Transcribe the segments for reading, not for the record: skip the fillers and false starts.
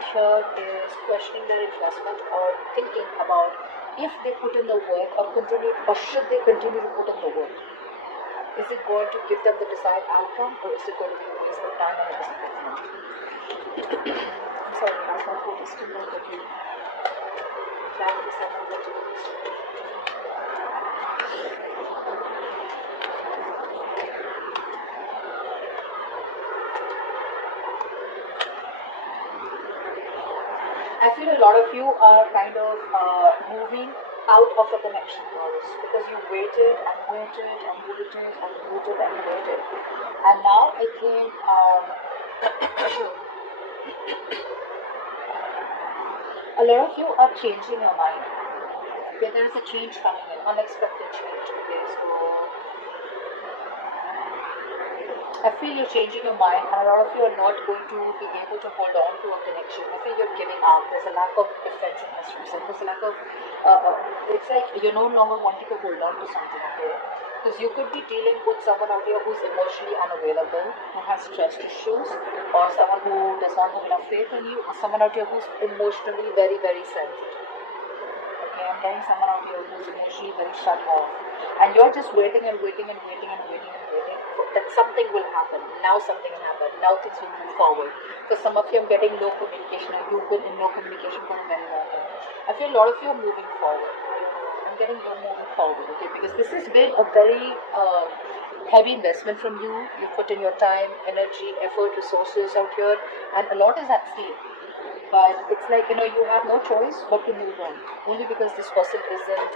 out here is questioning their investment or thinking about if they put in the work or should they continue to put in the work. Is it going to give them the desired outcome, or is it going to be a waste of time and a disappointment? I'm sorry, I thought it was still not okay. I feel a lot of you are kind of moving out of a connection, Taurus, because you waited and waited and waited and waited and waited. And now I think a lot of you are changing your mind. Okay, there is a change coming in, unexpected change. Okay, so I feel you're changing your mind, and a lot of you are not going to be able to hold on to a connection. I feel you're giving up. There's a lack of defensiveness from yourself. There's a lack of, it's like you're no longer wanting to hold on to something, okay? Because you could be dealing with someone out here who's emotionally unavailable, who has trust issues, or someone who does not have enough faith in you, or someone out here who's emotionally very, very sensitive. Okay, I'm getting someone out here who's emotionally very shut off. And you're just waiting and waiting and waiting and waiting and waiting that something will happen. Now something will happen. Now things will move forward. For some of you, I'm getting low communication, and you've been in low communication for a very long time. I feel a lot of you are moving forward. I'm getting you moving forward, okay? Because this has been a very heavy investment from you. You put in your time, energy, effort, resources out here, and a lot is at stake. But it's like, you have no choice but to move on. Only because this person isn't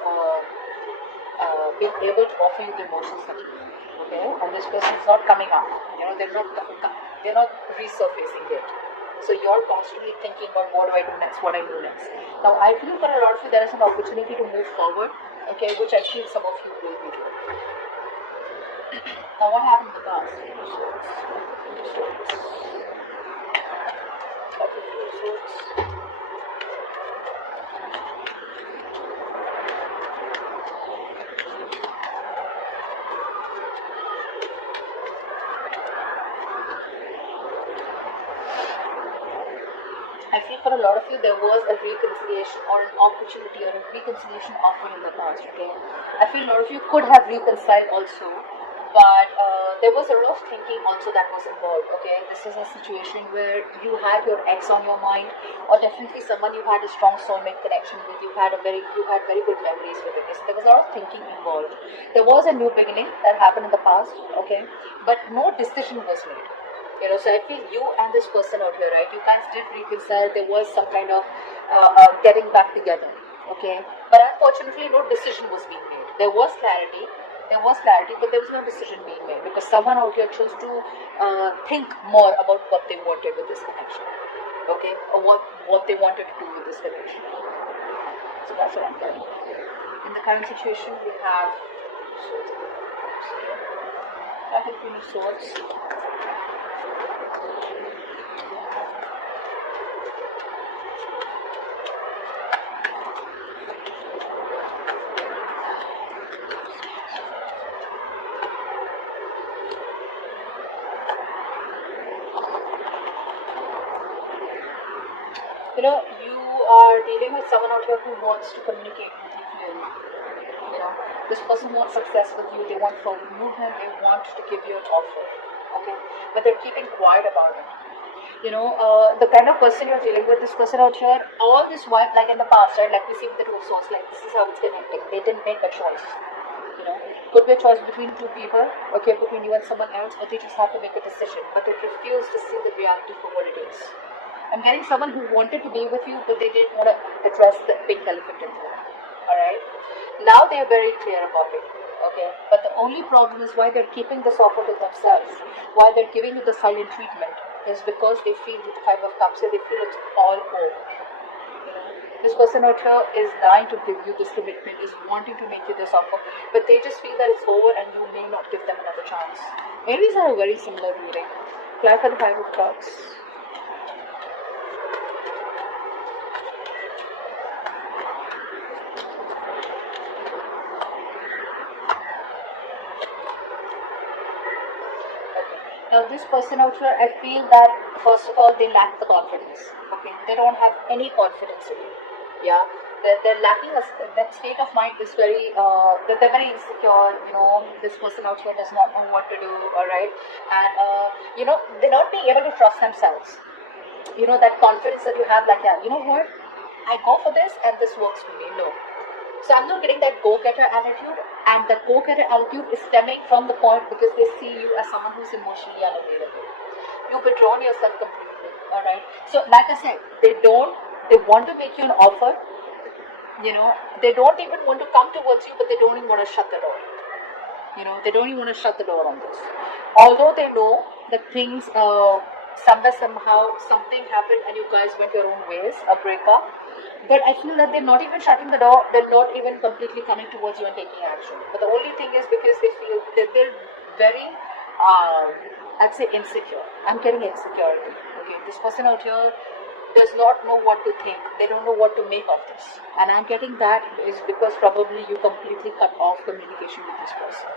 being able to offer you the emotions that you need. Okay, and this person is not coming up. They're not resurfacing it. So you're constantly thinking about what do I do next, what I do next. Now I feel for a lot of you there is an opportunity to move forward. Okay, which I feel some of you will be doing. Now what happened in the past? I feel for a lot of you there was a reconciliation or an opportunity or a reconciliation offer in the past, okay? I feel a lot of you could have reconciled also, but there was a lot of thinking also that was involved, okay? This is a situation where you had your ex on your mind, or definitely someone you had a strong soulmate connection with, you had very good memories with it. So there was a lot of thinking involved. There was a new beginning that happened in the past, okay? But no decision was made. So I feel you and this person out here, right? You guys did reconcile. There was some kind of getting back together, okay? But unfortunately, no decision was being made. There was clarity, but there was no decision being made because someone out here chose to think more about what they wanted with this connection, okay? Or what they wanted to do with this connection. So that's what I'm getting. In the current situation, we have Queen of Swords. You are dealing with someone out here who wants to communicate with you clearly. This person wants success with you, they want forward movement, they want to give you an offer, okay? But they're keeping quiet about it. The kind of person you're dealing with, this person out here, all this while, like in the past, right? Like we see with the Two of Swords, like this is how it's connecting. They didn't make a choice. Could be a choice between two people, okay, between you and someone else, or they just have to make a decision, but they refuse to see the reality for what it is. I'm getting someone who wanted to be with you, but they didn't want to address the pink elephant in the room. Alright? Now they are very clear about it. Okay? But the only problem is why they're keeping this offer to themselves, why they're giving you the silent treatment, is because they feel with the Five of Cups, they feel it's all over. This person out here is dying to give you this commitment, is wanting to make you this offer, but they just feel that it's over and you may not give them another chance. Aries are a very similar reading. Clarify the Five of Cups. This person out here, I feel that first of all they lack the confidence. Okay, they don't have any confidence in you. Yeah, they're lacking that state of mind is very they're very insecure. This person out here does not know what to do. All right, and they're not being able to trust themselves. That confidence that you have, like, yeah, you know what, I go for this and this works for me. No, so I'm not getting that go-getter attitude, and that go-getter attitude is stemming from the point because they see you as someone who's emotionally unavailable. You've withdrawn yourself completely. All right. So, like I said, they want to make you an offer. They don't even want to come towards you, but they don't even want to shut the door. They don't even want to shut the door on this. Although they know that things, somewhere, somehow, something happened and you guys went your own ways, a breakup. But I feel that they're not even shutting the door, they're not even completely coming towards you and taking action. But the only thing is because they feel that they're very, I'd say, insecure. I'm getting insecurity. Okay, this person out here does not know what to think. They don't know what to make of this. And I'm getting that is because probably you completely cut off communication with this person.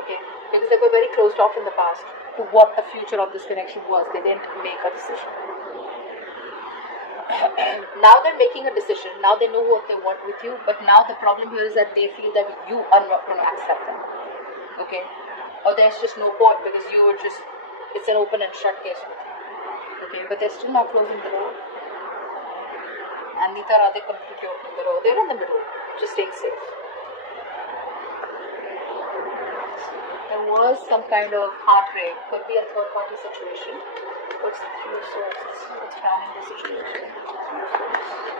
Okay, because they were very closed off in the past to what the future of this connection was. They didn't make a decision. Now they're making a decision. Now they know what they want with you. But now the problem here is that they feel that you are not going to accept them. Okay, or there's just no point because you were just, it's an open and shut case with you. Okay, but they're still not closing the door. And neither are they completely opening the door. They're in the middle, just staying safe. There was some kind of heartbreak, could be a third party situation. What's the Three of Swords? Let's see what's crowning the situation. Three of Swords.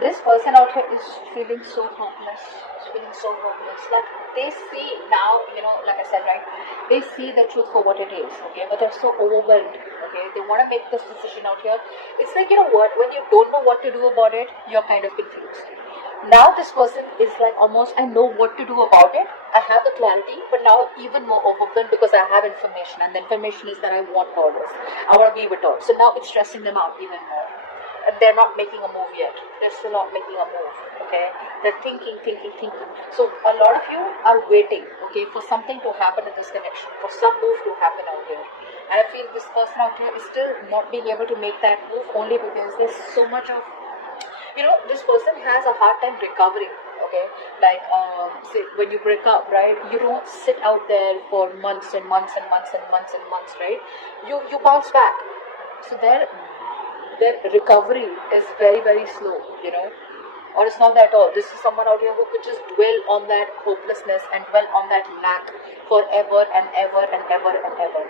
This person out here is feeling so hopeless. Like they see now, like I said, right? They see the truth for what it is, okay? But they're so overwhelmed, okay? They want to make this decision out here. It's like, what? When you don't know what to do about it, you're kind of confused. Now this person is like almost, I know what to do about it. I have the clarity, but now even more overwhelmed because I have information. And the information is that I want Taurus. I want to be with Taurus. So now it's stressing them out even more. And they're not making a move yet. They're still not making a move, okay? They're thinking. So a lot of you are waiting, okay, for something to happen in this connection, for some move to happen out here. And I feel this person out here is still not being able to make that move only because there's so much of, this person has a hard time recovering, okay? Like, say, when you break up, right, you don't sit out there for months and months, right? You bounce back. So their recovery is very, very slow, or it's not that at all. This is someone out here who could just dwell on that hopelessness and dwell on that lack forever and ever and ever and ever.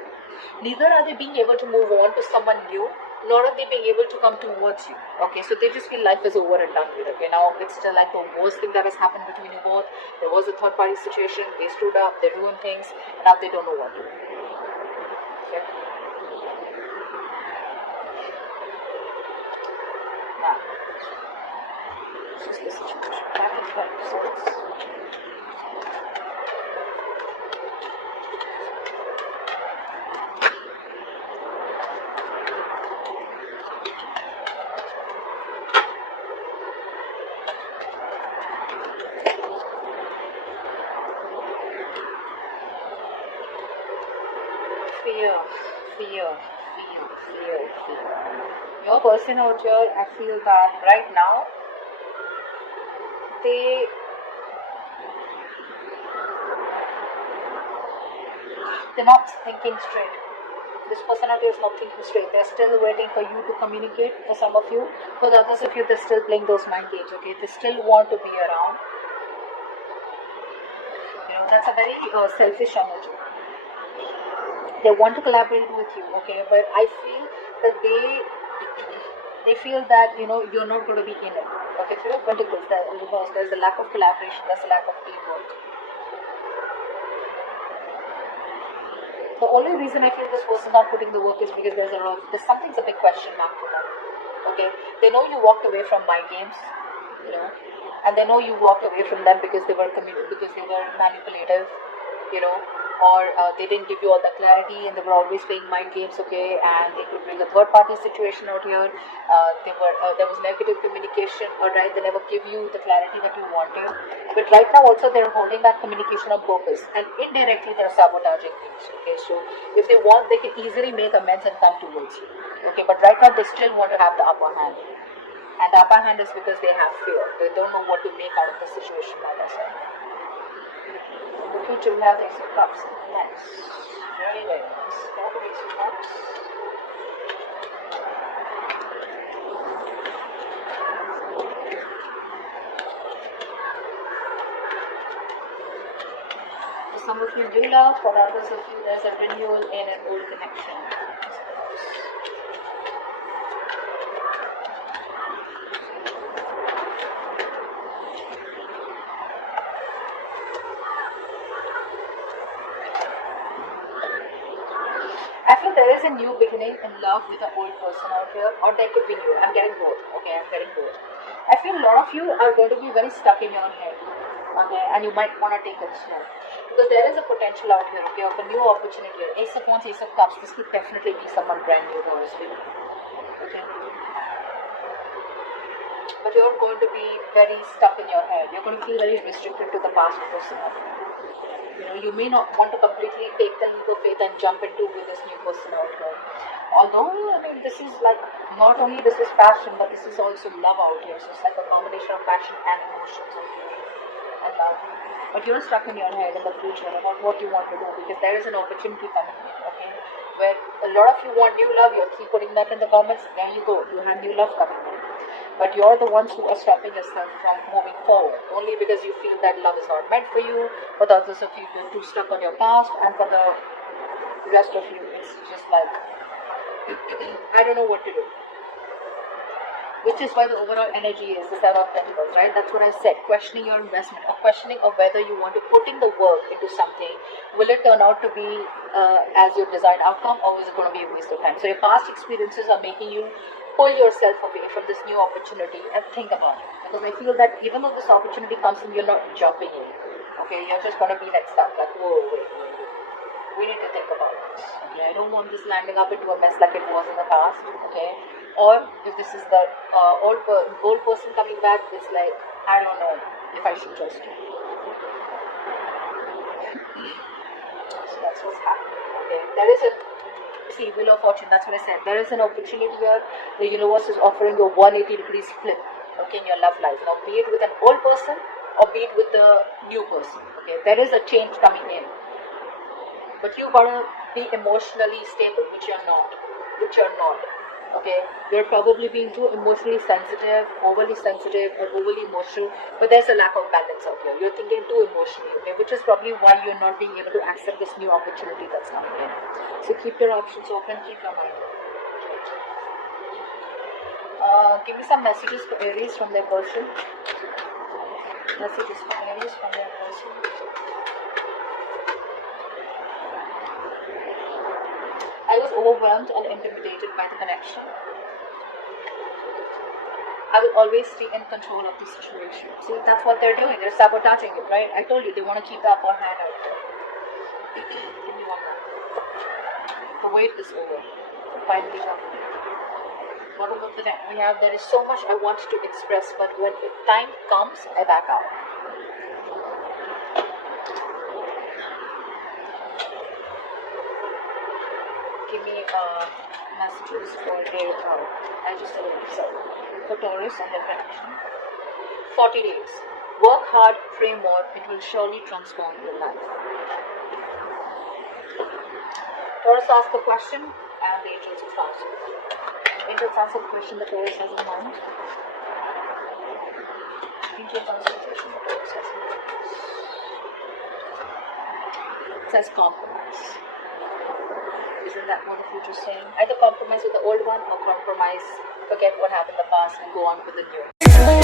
Neither are they being able to move on to someone new, nor are they being able to come towards you. Okay, so they just feel life is over and done with. Okay, now it's still like the worst thing that has happened between you both. There was a third party situation, they stood up, they ruined things, now they don't know what to do. Okay. Now, this is the situation. Capricorn, Swords. Fear. Your person out here, I feel that right now, they're not thinking straight. This person out here is not thinking straight. They're still waiting for you to communicate. For some of you, for the others of you, they're still playing those mind games. Okay, they still want to be around. That's a very selfish energy. They want to collaborate with you, okay, but I feel that they feel that you're not going to be in it. Okay, Three of Pentacles, there's a lack of collaboration, there's a lack of teamwork. The only reason I feel this person's not putting the work is because there's something's a big question mark for them. Okay, they know you walked away from mind games, and they know you walked away from them because they were manipulative, or they didn't give you all the clarity and they were always playing mind games, okay, and they could bring a third party situation out here. There was negative communication, alright, they never give you the clarity that you wanted. But right now also they're holding that communication on purpose, and indirectly they're sabotaging things, okay. So if they want, they can easily make amends and come towards you, okay. But right now they still want to have the upper hand, and the upper hand is because they have fear. They don't know what to make out of the situation, like I said. In the future we have the Ace of Cups. Nice, very very nice. We have the Ace of Cups. Some of you do love, for others of you there's a renewal in an old connection. I feel there is a new beginning in love with an old person out here, or there could be new. I'm getting both, okay, I'm getting both. I feel a lot of you are going to be very stuck in your head, okay, and you might want to take it slow. Because there is a potential out here, okay, of a new opportunity. Ace of Wands, Ace of Cups, this could definitely be someone brand new to us, okay. But you're going to be very stuck in your head. You're going to feel very restricted to the past person. You know, you may not want to completely take the leap of faith and jump into with this new person out here. Although, I mean, this is like, not only this is passion, but this is also love out here. So it's like a combination of passion and emotions out here. And love. But you're stuck in your head in the future about what you want to do, because there is an opportunity coming in, okay? Where a lot of you want new love, you'll keep putting that in the comments, there you go, you have new love coming in. But you're the ones who are stopping yourself from moving forward, only because you feel that love is not meant for you. For the others of you, you're too stuck on your past, and for the rest of you, it's just like, I don't know what to do. Which is why the overall energy is the Seven of Pentacles, right? That's what I said. Questioning your investment, or questioning of whether you want to put in the work into something. Will it turn out to be as your desired outcome, or is it going to be a waste of time? So your past experiences are making you pull yourself away from this new opportunity, and think about it. Because I feel that even though this opportunity comes in, you're not jumping in. Okay, you're just going to be like stuck, like, whoa, wait. We need to think about this. Okay, I don't want this landing up into a mess like it was in the past. Okay. Or if this is the old person coming back, it's like, I don't know if I should trust you. So that's what's happening. Okay, there is a Wheel of Fortune. That's what I said. There is an opportunity where the universe is offering you a 180 degrees flip. Okay, in your love life. Now, be it with an old person or be it with the new person. Okay, there is a change coming in. But you gotta be emotionally stable, which you're not. Okay, you're probably being too emotionally sensitive, or overly emotional, but there's a lack of balance out here. You're thinking too emotionally, okay, which is probably why you're not being able to accept this new opportunity that's coming in. So keep your options open, keep your mind open. Give me some messages for Aries from their person. Messages for Aries from their person. I was overwhelmed and intimidated by the connection. I will always stay in control of the situation. See, that's what they're doing. They're sabotaging it, right? I told you, they want to keep the upper hand out there. Give me one more. The wait is over. Finally done. What about the next? We have, there is so much I want to express, but when time comes, I back out. Give me messages for their I just said it. So, for Taurus and their connection. 40 days. Work hard, pray more. It will surely transform your life. Taurus asked the question, and the angels will answer. Angels answer the question that Taurus has in mind. Angels answer the question that Taurus has in mind. It says compromise. Isn't that what the future is saying? Either compromise with the old one or compromise, forget what happened in the past and go on with the new.